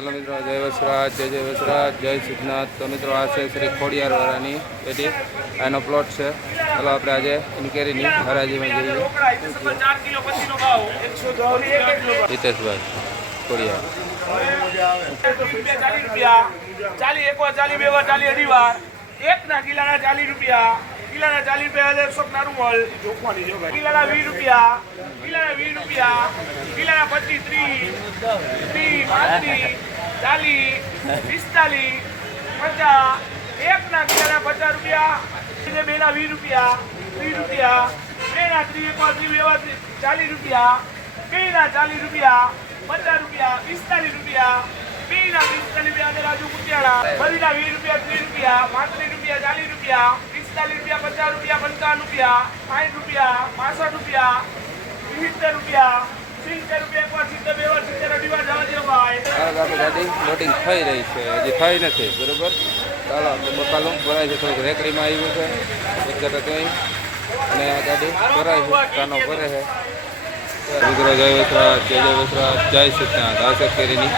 હાલો મિત્રો, જય વસરાજ, જય જય વસરાજ, જય સિદ્ધનાથ. તો મિત્રો, આ છે શ્રી ખોડિયાર વાળાની પેટી એનો પ્લોટ છે. ચાલો આપણે આજે ઇન્કવાયરીની હરાજીમાં જઈએ. હિતેશભાઈ, ખોડિયાર. ચાલી, એક વાર ચાલી, બે વાર ચાલી, અઢી વાર. એક ના કિલ્લાના ચાલીસ રૂપિયા. કિલ્લાના ચાલીસ રૂપિયા એટલે ના રૂમલ જોખવાની વીસ રૂપિયા. કિલ્લાના વીસ રૂપિયા. પચીસ ત્રીસ ત્રીસ પાંત્રીસ ચાલીસ પિસ્તાલીસ પચાસ એક ના કિલ્લાના પચાસ રૂપિયા બે ના વીસ રૂપિયા ત્રીસ રૂપિયા બે ના ત્રીસ બે ચાલીસ રૂપિયા બે ના ચાલીસ રૂપિયા પચાસ રૂપિયા પિસ્તાલીસ રૂપિયા બે ના પિસ્તાલીસ રૂપિયા રાજુ કુટિયાળા બધી ના વીસ રૂપિયા ત્રીસ રૂપિયા પાંત્રીસ રૂપિયા ચાલીસ રૂપિયા પિસ્તાલીસ રૂપિયા પચાસ રૂપિયા પંચાવન રૂપિયા સાઠ રૂપિયા પાસઠ રૂપિયા સિત્તેર રૂપિયા સિત્તેર રૂપિયા એક વાર સિત્તેર બે વાર સિત્તેર અઢી વાર જવા દો ભાઈ આ આપણી ગાડી લોડિંગ થઈ રહી છે. હજી થઈ નથી, બરોબર? ચાલો બકાલું ભરાય છે, થોડુંક રેકડીમાં આવ્યું છે. જગ્યા કંઈ અને આ ગાડી ભરાય છે, કાનો ભરે છે. મિત્રો જય વસરા જય જય વસરા જય સિદ્ધનાથ આ કેરીની.